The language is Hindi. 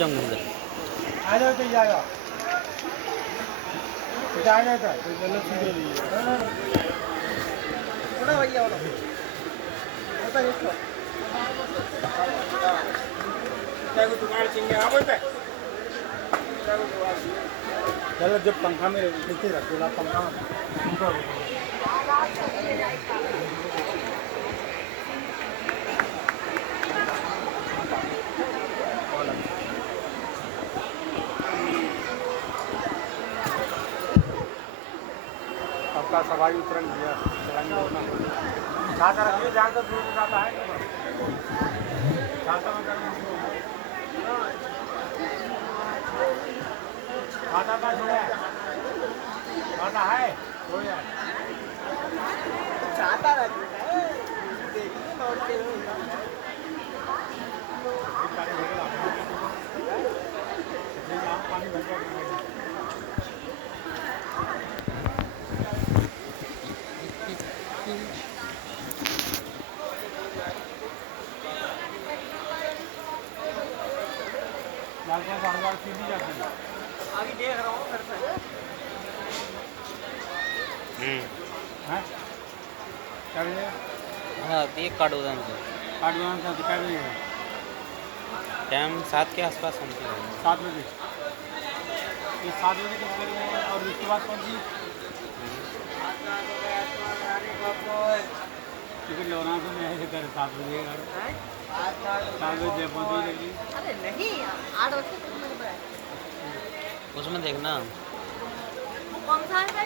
जाऊंगा उधर। आ जाओ तो आ जाओ तो आ जाता है तो गलत सीधे लिए थोड़ा भैया वाला होता है इसको चाहे वो दुकान चाहिए आप बोलते चलो जब पंखा में नीचे रख दो पंखा सबका सवारी उतरन दिया चलाएंगे ना छाता रखिए जहाँ तक दूर जाता है छाता में छाता का छोड़ा छाता है हो जाए छाता रखिए देखिए पानी भर जाएगा सीधी जाती है आगे देख रहा हूँ घर से हैं क्या भी हाँ एक कार्ड होता है कार्ड का दिखा भी है टाइम 7 के आसपास हम 7 बजे ये 7 बजे तक करेंगे और उसके बाद कौन सी टिकट लोना से मैं ऐसे कर 7 बजे 7 बजे पहुँची लगी अरे नहीं 8 बजे उसमें देखना कौन सा है